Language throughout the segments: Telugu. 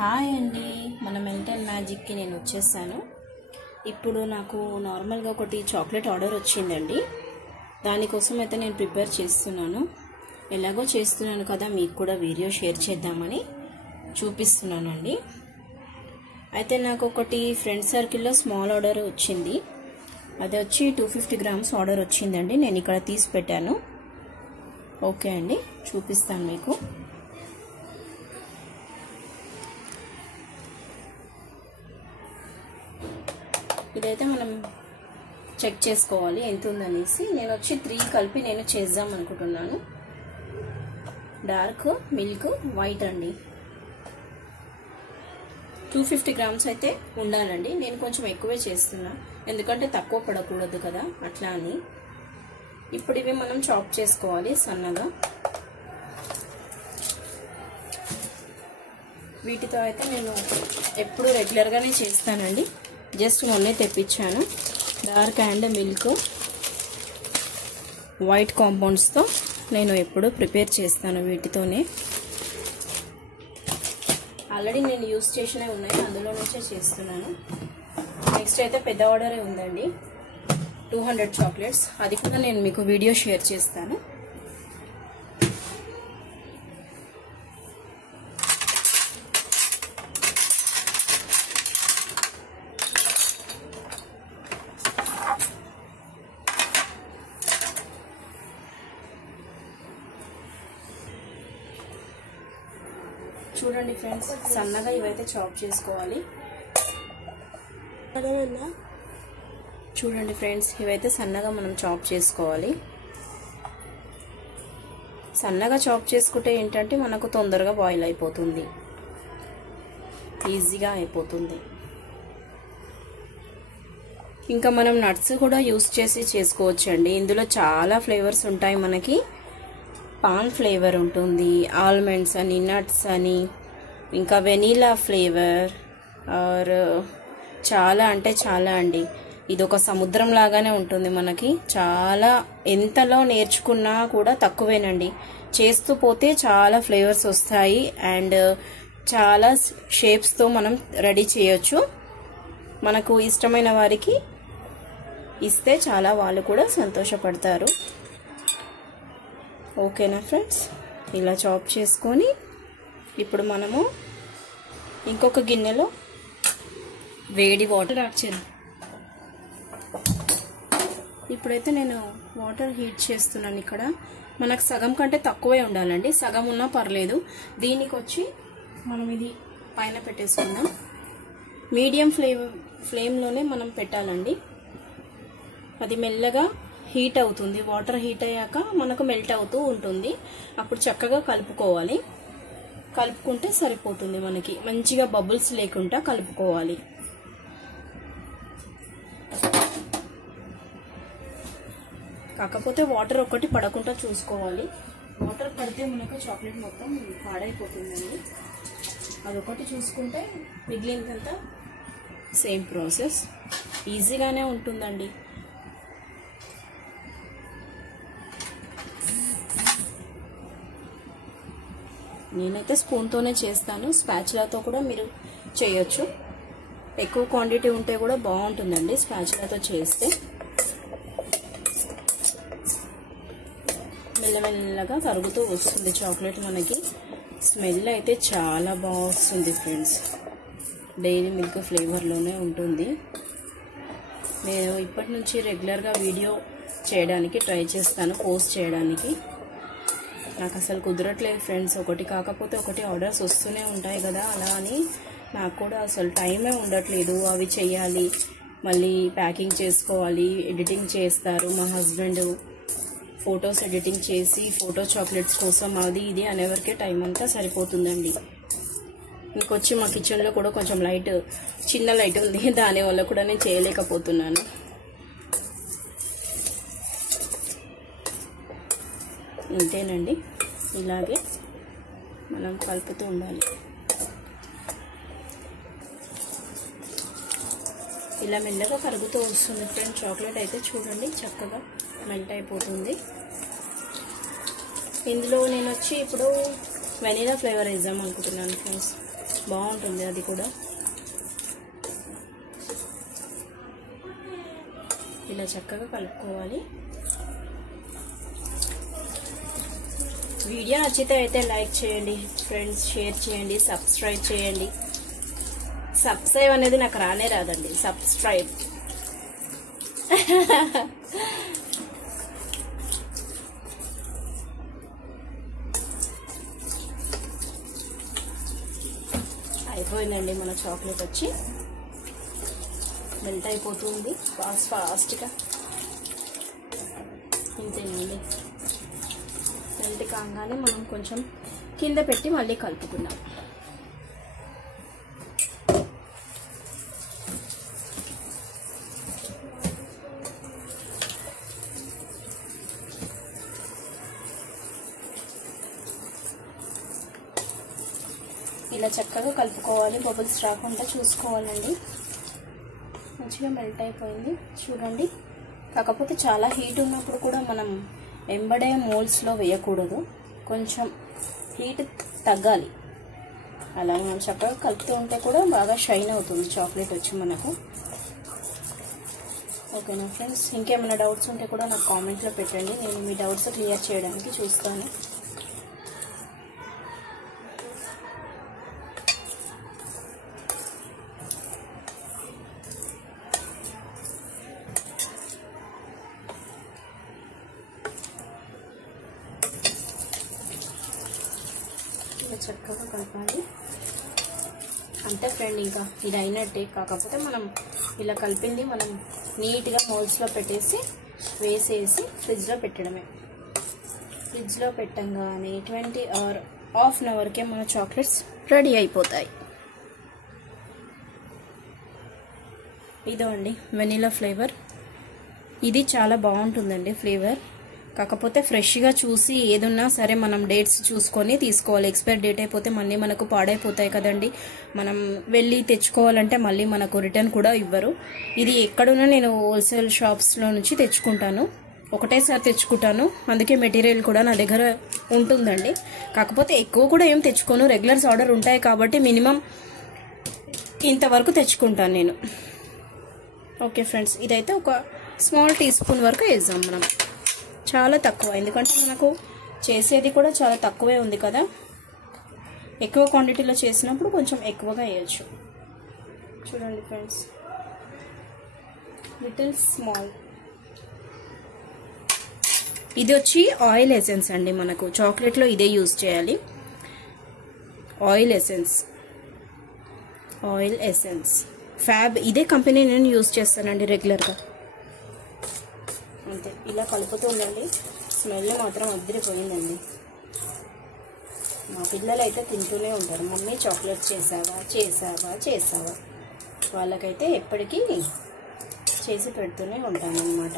హాయ్ అండి, మన మెంటల్ మ్యాజిక్కి నేను వచ్చేసాను. ఇప్పుడు నాకు నార్మల్గా ఒకటి చాక్లెట్ ఆర్డర్ వచ్చిందండి. దానికోసం అయితే నేను ప్రిపేర్ చేస్తున్నాను. ఎలాగో చేస్తున్నాను కదా, మీకు కూడా వీడియో షేర్ చేద్దామని చూపిస్తున్నానండి. అయితే నాకు ఒకటి ఫ్రెండ్ సర్కిల్లో స్మాల్ ఆర్డర్ వచ్చింది. అది వచ్చి 250 గ్రామ్స్ ఆర్డర్ వచ్చిందండి. నేను ఇక్కడ తీసి పెట్టాను. ఓకే అండి, చూపిస్తాను మీకు. ఇదైతే మనం చెక్ చేసుకోవాలి ఎంత ఉందనేసి. నేను వచ్చి 3 కలిపి నేను చేద్దాం అనుకుంటున్నాను. డార్క్, మిల్క్, వైట్ అండి. 250 గ్రామ్స్ అయితే ఉండాలండి. నేను కొంచెం ఎక్కువే చేస్తున్నా, ఎందుకంటే తక్కువ పడకూడదు కదా, అట్లా అని. ఇప్పుడు ఇవి మనం చాప్ చేసుకోవాలి సన్నగా. వీటితో అయితే నేను ఎప్పుడు రెగ్యులర్గానే చేస్తానండి. జస్ట్ మొన్నే తెప్పించాను. డార్క్ అండ్ మిల్క్, వైట్ కాంపౌండ్స్తో నేను ఎప్పుడు ప్రిపేర్ చేస్తాను వీటితోనే. ఆల్రెడీ నేను యూస్ చేసినవి ఉన్నాయి, అందులో నుంచే చేస్తున్నాను. నెక్స్ట్ అయితే పెద్ద ఆర్డరే ఉందండి, 200 చాక్లెట్స్. అది కూడా నేను మీకు వీడియో షేర్ చేస్తాను. చూడండి ఫ్రెండ్స్, సన్నగా ఇవైతే చాప్ చేసుకోవాలి. చూడండి ఫ్రెండ్స్, ఇవైతే సన్నగా మనం చాప్ చేసుకోవాలి. సన్నగా చాప్ చేసుకుంటే ఏంటంటే మనకు తొందరగా బాయిల్ అయిపోతుంది, ఈజీగా అయిపోతుంది. ఇంకా మనం నట్స్ కూడా యూస్ చేసి చేసుకోవచ్చండి. ఇందులో చాలా ఫ్లేవర్స్ ఉంటాయి మనకి. పాన్ ఫ్లేవర్ ఉంటుంది, ఆల్మండ్స్ అని, నట్స్ అని, ఇంకా వెనీలా ఫ్లేవర్, ఆర్ చాలా అంటే చాలా అండి. ఇది ఒక సముద్రం లాగానే ఉంటుంది మనకి. చాలా ఎంతలో నేర్చుకున్నా కూడా తక్కువేనండి. చేస్తూ పోతే చాలా ఫ్లేవర్స్ వస్తాయి అండ్ చాలా షేప్స్తో మనం రెడీ చేయొచ్చు. మనకు ఇష్టమైన వారికి ఇస్తే చాలా వాళ్ళు కూడా సంతోషపడతారు. ఓకేనా ఫ్రెండ్స్, ఇలా చాప్ చేసుకొని ఇప్పుడు మనము ఇంకొక గిన్నెలో వేడి వాటర్ యాడ్ చేద్దాం. ఇప్పుడైతే నేను వాటర్ హీట్ చేస్తున్నాను. ఇక్కడ మనకు సగం కంటే తక్కువే ఉండాలండి, సగం ఉన్నా పర్లేదు. దీనికి వచ్చి మనం ఇది పైన పెట్టేసుకుందాం. మీడియం ఫ్లేమ్లోనే మనం పెట్టాలండి. అది మెల్లగా హీట్ అవుతుంది. వాటర్ హీట్ అయ్యాక మనకు మెల్ట్ అవుతూ ఉంటుంది. అప్పుడు చక్కగా కలుపుకోవాలి. కలుపుకుంటే సరిపోతుంది. మనకి మంచిగా బబుల్స్ లేకుండా కలుపుకోవాలి. కాకపోతే వాటర్ ఒకటి పడకుండా చూసుకోవాలి. వాటర్ పడితే మనకు చాక్లెట్ మొత్తం పాడైపోతుందండి. అదొకటి చూసుకుంటే మిగిలినంతా సేమ్ ప్రాసెస్, ఈజీగానే ఉంటుందండి. నేనైతే స్పూన్తోనే చేస్తాను. స్పాచులాతో కూడా మీరు చేయొచ్చు. ఎక్కువ క్వాంటిటీ ఉంటే కూడా బాగుంటుందండి స్పాచులాతో చేస్తే. మెల్లమెల్లగా కరుగుతూ వస్తుంది చాక్లెట్. మనకి స్మెల్ అయితే చాలా బాగా వస్తుంది ఫ్రెండ్స్. డైరీ మిల్క్ ఫ్లేవర్లోనే ఉంటుంది. నేను ఇప్పటి నుంచి రెగ్యులర్గా వీడియో చేయడానికి ట్రై చేస్తాను, పోస్ట్ చేయడానికి. నాకు అసలు కుదరట్లేదు ఫ్రెండ్స్. ఒకటి కాకపోతే ఒకటి ఆర్డర్స్ వస్తూనే ఉంటాయి కదా, అలా అని నాకు కూడా అసలు టైమే ఉండట్లేదు. అవి చెయ్యాలి, మళ్ళీ ప్యాకింగ్ చేసుకోవాలి, ఎడిటింగ్ చేస్తారు మా హస్బెండ్. ఫొటోస్ ఎడిటింగ్ చేసి ఫోటో చాక్లెట్స్ కోసం అది ఇది అనేవరకే టైం అంతా సరిపోతుందండి. ఇంకొచ్చి మా కిచెన్లో కూడా కొంచెం చిన్న లైట్ ఉంది, దానివల్ల కూడా నేను చేయలేకపోతున్నాను. ఇంతేనండి, ఇలాగే మనం కలుపుతూ ఉండాలి. ఇలా మెల్లగా కరుగుతూ వస్తుంది ఫ్రెండ్స్. చాక్లెట్ అయితే చూడండి చక్కగా మెల్ట్ అయిపోతుంది. ఇందులో నేను వచ్చి ఇప్పుడు వెనీలా ఫ్లేవర్ వేద్దాం అనుకుంటున్నాను ఫ్రెండ్స్. బాగుంటుంది అది కూడా. ఇలా చక్కగా కలుపుకోవాలి. వీడియో నచ్చితే అయితే లైక్ చేయండి ఫ్రెండ్స్, షేర్ చేయండి, సబ్స్క్రైబ్ చేయండి. సబ్స్క్రైబ్ అనేది నాకు రానే రాదండి, సబ్స్క్రైబ్. అయిపోయిందండి మన చాక్లెట్ వచ్చి మెల్ట్ అయిపోతుంది ఫాస్ట్గా. ఇంతేనండి. మెల్ట్ కాగానే మనం కొంచెం కింద పెట్టి మళ్ళీ కలుపుకుందాం. ఇలా చక్కగా కలుపుకోవాలి, బబుల్స్ రాకుండా చూసుకోవాలండి. మంచిగా మెల్ట్ అయిపోయింది చూడండి. కాకపోతే చాలా హీట్ ఉన్నప్పుడు కూడా మనం ఎంబడే మోల్డ్స్లో వేయకూడదు, కొంచెం హీట్ తగ్గాలి. అలా మనం చక్కగా కలుపుతూ ఉంటే కూడా బాగా షైన్ అవుతుంది చాక్లెట్ వచ్చి మనకు. ఓకేనా ఫ్రెండ్స్, ఇంకేమైనా డౌట్స్ ఉంటే కూడా నాకు కామెంట్లో పెట్టండి, నేను మీ డౌట్స్ క్లియర్ చేయడానికి చూస్తాను. చక్కగా కలపాలి. అంతే ఫ్రెండ్, ఇంకా ఇది అయినట్టే. కాకపోతే మనం ఇలా కలిపింది మనం నీట్గా మోల్డ్స్లో పెట్టేసి వేసేసి ఫ్రిడ్జ్లో పెట్టడమే. ఫ్రిడ్జ్లో పెట్టంగానే 20 or హాఫ్ అన్ అవర్కే మన చాక్లెట్స్ రెడీ అయిపోతాయి. ఇదో అండి వెనీలా ఫ్లేవర్. ఇది చాలా బాగుంటుందండి ఫ్లేవర్. కాకపోతే ఫ్రెష్గా చూసి ఏదున్నా సరే మనం డేట్స్ చూసుకొని తీసుకోవాలి. ఎక్స్పైర్ డేట్ అయిపోతే మళ్ళీ మనకు పాడైపోతాయి కదండి. మనం వెళ్ళి తెచ్చుకోవాలంటే మళ్ళీ మనకు రిటర్న్ కూడా ఇవ్వరు. ఇది ఎక్కడున్నా నేను హోల్సేల్ షాప్స్లో నుంచి తెచ్చుకుంటాను, ఒకటేసారి తెచ్చుకుంటాను. అందుకే మెటీరియల్ కూడా నా దగ్గర ఉంటుందండి. కాకపోతే ఎక్కువ కూడా ఏం తెచ్చుకోను, రెగ్యులర్స్ ఆర్డర్ ఉంటాయి కాబట్టి మినిమం ఇంతవరకు తెచ్చుకుంటాను నేను. ఓకే ఫ్రెండ్స్, ఇదైతే ఒక స్మాల్ టీ స్పూన్ వరకు వేద్దాం మనం. చాలా తక్కువ, ఎందుకంటే మనకు చేసేది కూడా చాలా తక్కువే ఉంది కదా. ఎక్కువ క్వాంటిటీలో చేసినప్పుడు కొంచెం ఎక్కువగా వేయచ్చు. చూడండి ఫ్రెండ్స్, లిటిల్ స్మాల్. ఇది వచ్చి ఆయిల్ ఎసెన్స్ అండి. మనకు చాక్లెట్లో ఇదే యూజ్ చేయాలి, oil essence. Oil essence fab, ఇదే కంపెనీ నేను యూజ్ చేస్తానండి రెగ్యులర్గా. అంతే, ఇలా కలుపుతూ ఉండండి. స్మెల్ మాత్రం అద్దరిపోయిందండి. మా పిల్లలు అయితే తింటూనే ఉంటారు, మమ్మీ చాక్లెట్ చేసావా చేసావా చేసావా. వాళ్ళకైతే ఎప్పటికీ చేసి పెడుతూనే ఉంటాను అన్నమాట.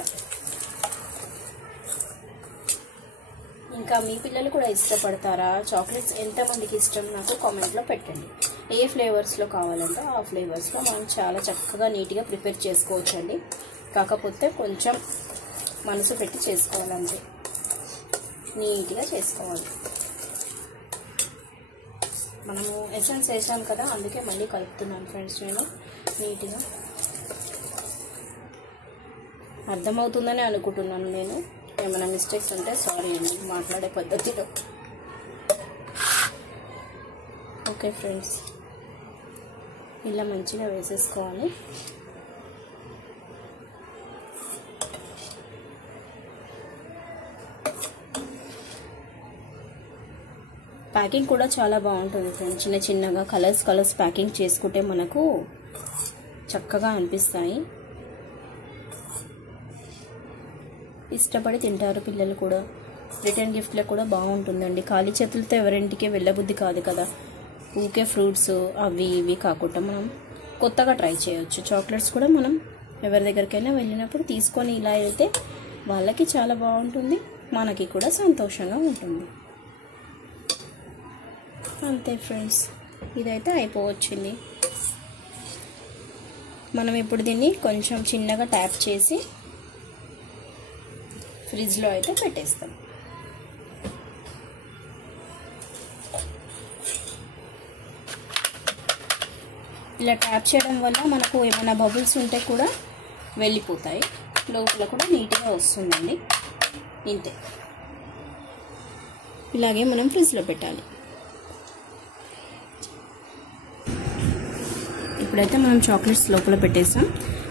ఇంకా మీ పిల్లలు కూడా ఇష్టపడతారా చాక్లెట్స్? ఎంతమందికి ఇష్టం నాకు కామెంట్లో పెట్టండి. ఏ ఫ్లేవర్స్లో కావాలంటే ఆ ఫ్లేవర్స్లో మనం చాలా చక్కగా నీట్గా ప్రిపేర్ చేసుకోవచ్చండి. కాకపోతే కొంచెం మనసు పెట్టి చేసుకోవాలంటే నీట్గా చేసుకోవాలి. మనము ఎసెన్స్ వేసాం కదా, అందుకే మళ్ళీ కలుపుతున్నాను ఫ్రెండ్స్ నేను నీట్గా. అర్థమవుతుందని అనుకుంటున్నాను నేను. ఏమైనా మిస్టేక్స్ ఉంటే సారీ అండి మాట్లాడే పద్ధతిలో. ఓకే ఫ్రెండ్స్, ఇలా మంచిగా వేసేసుకోవాలి. ప్యాకింగ్ కూడా చాలా బాగుంటుంది ఫ్రెండ్స్. చిన్న చిన్నగా కలర్స్ ప్యాకింగ్ చేసుకుంటే మనకు చక్కగా అనిపిస్తాయి. ఇష్టపడి తింటారు పిల్లలు కూడా. రిటర్న్ గిఫ్ట్లో కూడా బాగుంటుందండి. ఖాళీ చేతులతో ఎవరింటికి వెళ్ళబుద్ధి కాదు కదా. ఊకే ఫ్రూట్స్ అవి ఇవి కాకుండా మనం కొత్తగా ట్రై చేయొచ్చు. చాక్లెట్స్ కూడా మనం ఎవరి దగ్గరికైనా వెళ్ళినప్పుడు తీసుకొని ఇలా వెళ్తే వాళ్ళకి చాలా బాగుంటుంది, మనకి కూడా సంతోషంగా ఉంటుంది. అంతే ఫ్రెండ్స్, ఇదైతే అయిపోవచ్చింది. మనం ఇప్పుడు దీన్ని కొంచెం చిన్నగా ట్యాప్ చేసి ఫ్రిడ్జ్లో అయితే పెట్టేస్తాం. ఇలా ట్యాప్ చేయడం వల్ల మనకు ఏమైనా బబుల్స్ ఉంటే కూడా వెళ్ళిపోతాయి, లోపల కూడా నీట్గా వస్తుందండి. ఇంతే, ఇలాగే మనం ఫ్రిడ్జ్లో పెట్టాలి. ఇప్పుడైతే మనం చాక్లెట్స్ లోపల పెట్టేసాం.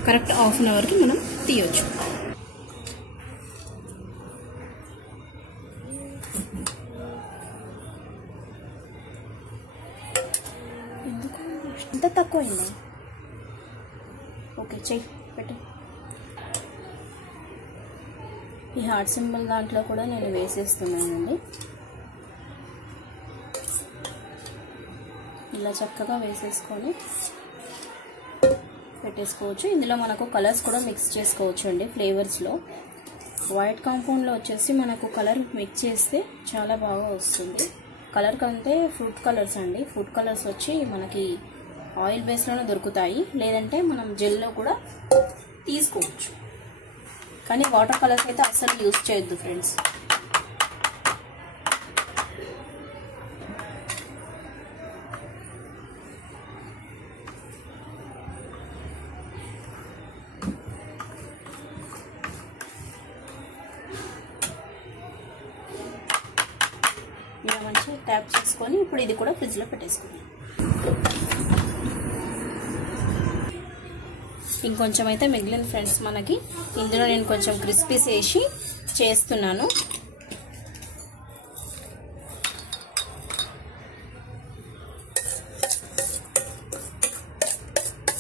కరెక్ట్ హాఫ్ అన్ అవర్కి మనం తీయొచ్చు. ఎంత తక్కువ అయిందా? ఓకే, చెయ్యి పెట్టు. ఈ హార్ట్ సింబల్ దాంట్లో కూడా నేను వేసేస్తున్నానండి. ఇలా చక్కగా వేసేసుకొని పెట్టేసుకోవచ్చు. ఇందులో మనకు కలర్స్ కూడా మిక్స్ చేసుకోవచ్చు అండి. ఫ్లేవర్స్లో వైట్ కాంపౌండ్లో వచ్చేసి మనకు కలర్ మిక్స్ చేస్తే చాలా బాగా వస్తుంది. కలర్ కంటే ఫ్రూట్ కలర్స్ అండి. ఫ్రూట్ కలర్స్ వచ్చి మనకి ఆయిల్ బేస్లోనే దొరుకుతాయి, లేదంటే మనం జెల్లో కూడా తీసుకోవచ్చు. కానీ వాటర్ కలర్స్ అయితే అస్సలు యూజ్ చేయొద్దు ఫ్రెండ్స్. ఇలా మంచిగా ట్యాప్ చేసుకొని ఇప్పుడు ఇది కూడా ఫ్రిడ్జ్లో పెట్టేసుకుందాం. ఇంకొంచెం అయితే మిగిలిన ఫ్రెండ్స్ మనకి. ఇందులో నేను కొంచెం క్రిస్పీస్ వేసి చేస్తున్నాను.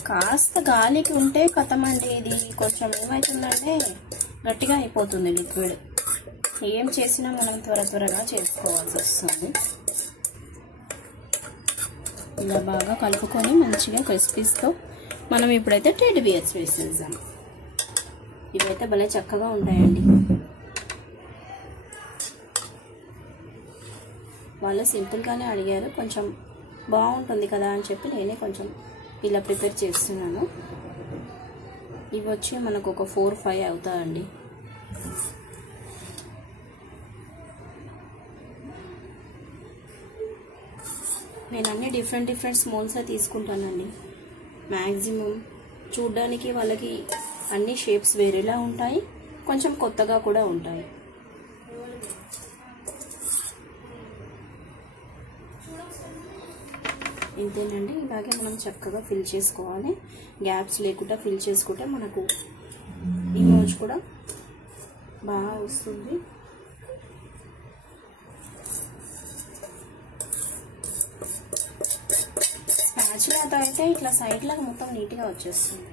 కాస్త గాలికి ఉంటే కథమండి. ఇది కొంచెం ఏమవుతుందంటే గట్టిగా అయిపోతుంది లిక్విడ్. ఏం చేసినా మనం త్వరగా చేసుకోవాల్సి వస్తుంది. ఇలా బాగా కలుపుకొని మంచిగా క్రిస్పీస్తో మనం ఇప్పుడైతే టెడ్డీ బియర్స్ వేసేద్దాం. ఇవైతే భలే చక్కగా ఉంటాయండి. వాళ్ళు సింపుల్గానే అడిగారు, కొంచెం బాగుంటుంది కదా అని చెప్పి నేనే కొంచెం ఇలా ప్రిపేర్ చేస్తున్నాను. ఇవి వచ్చి మనకు ఒక 4-5 అవుతాయండి. నేను అన్ని డిఫరెంట్ స్మాల్సే తీసుకుంటానండి. మ్యాక్సిమం చూడ్డానికి వాళ్ళకి అన్ని షేప్స్ వేరేలా ఉంటాయి, కొంచెం కొత్తగా కూడా ఉంటాయి. ఇంతేనండి. ఇలాగే మనం చక్కగా ఫిల్ చేసుకోవాలి. గ్యాప్స్ లేకుండా ఫిల్ చేసుకుంటే మనకు ఇమేజ్ కూడా బాగా వస్తుంది. స్పాచులాతో అయితే ఇట్లా సైడ్ లాగా మొత్తం నీట్గా వచ్చేస్తుంది.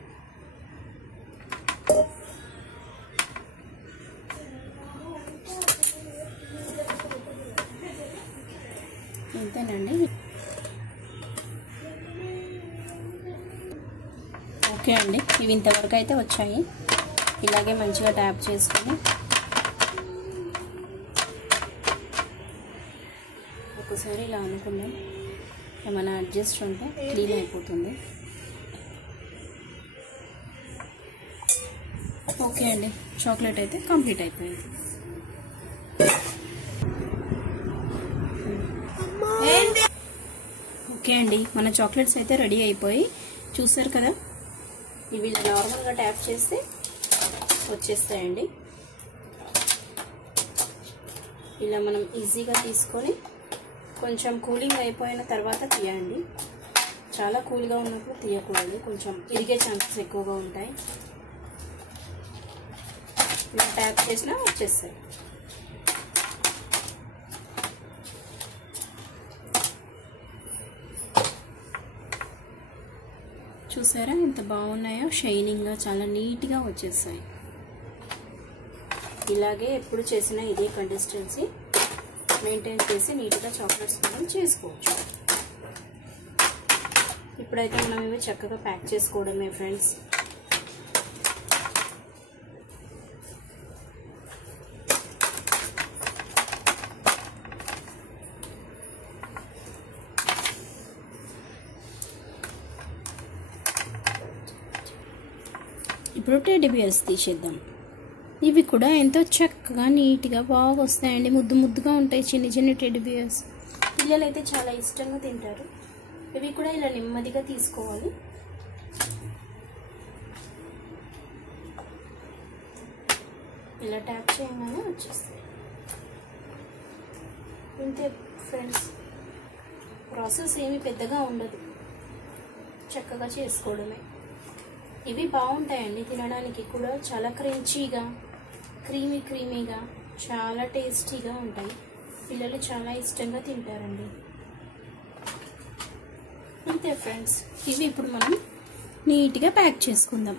ఇంతేనండి. ఓకే అండి, ఇవి ఇంతవరకు అయితే వచ్చాయి. ఇలాగే మంచిగా ట్యాప్ చేసుకొని ఒకసారి ఇలా అనుకున్నాం, ఏమైనా అడ్జస్ట్ ఉంటే క్లీన్ అయిపోతుంది. ఓకే అండి, చాక్లెట్ అయితే కంప్లీట్ అయిపోయింది. ఓకే అండి, మన చాక్లెట్స్ అయితే రెడీ అయిపోయి చూసారు కదా. ఇవి నార్మల్గా ట్యాప్ చేస్తే వచ్చేస్తాయండి. ఇలా మనం ఈజీగా తీసుకొని కొంచెం కూలింగ్ అయిపోయిన తర్వాత తీయండి. చాలా కూల్గా ఉన్నప్పుడు తీయకూడదు, కొంచెం ఇరిగే ఛాన్సెస్ ఎక్కువగా ఉంటాయి. ఇలా ట్యాప్ చేసినా వచ్చేస్తాయి. చూసారా ఎంత బాగున్నాయో, షైనింగ్గా చాలా నీట్గా వచ్చేస్తాయి. ఇలాగే ఎప్పుడు చేసినా ఇదే కన్సిస్టెన్సీ మెయింటైన్ చేసి నీట్గా చాక్లెట్స్ మనం చేసుకోవచ్చు. ఇప్పుడైతే మనం ఇవి చక్కగా ప్యాక్ చేసుకోవడమే ఫ్రెండ్స్. ఇప్పుడు టెడ్డీ బియర్స్ తీసేద్దాం. ఇవి కూడా ఎంతో చక్కగా నీట్గా బాగా వస్తాయండి. ముద్దుగా ఉంటాయి చిన్న టెడ్డీ బియర్స్. పిల్లలు అయితే చాలా ఇష్టంగా తింటారు. ఇవి కూడా ఇలా నెమ్మదిగా తీసుకోవాలి. ఇలా ట్యాప్ చేయగానే వచ్చేస్తాయి. ఇంతే ఫ్రెండ్స్, ప్రాసెస్ ఏమీ పెద్దగా ఉండదు, చక్కగా చేసుకోవడమే. ఇవి బాగుంటాయండి తినడానికి కూడా, చాలా క్రంచీగా క్రీమీగా చాలా టేస్టీగా ఉంటాయి. పిల్లలు చాలా ఇష్టంగా తింటారండి. అంతే ఫ్రెండ్స్, ఇవి ఇప్పుడు మనం నీట్గా ప్యాక్ చేసుకుందాం.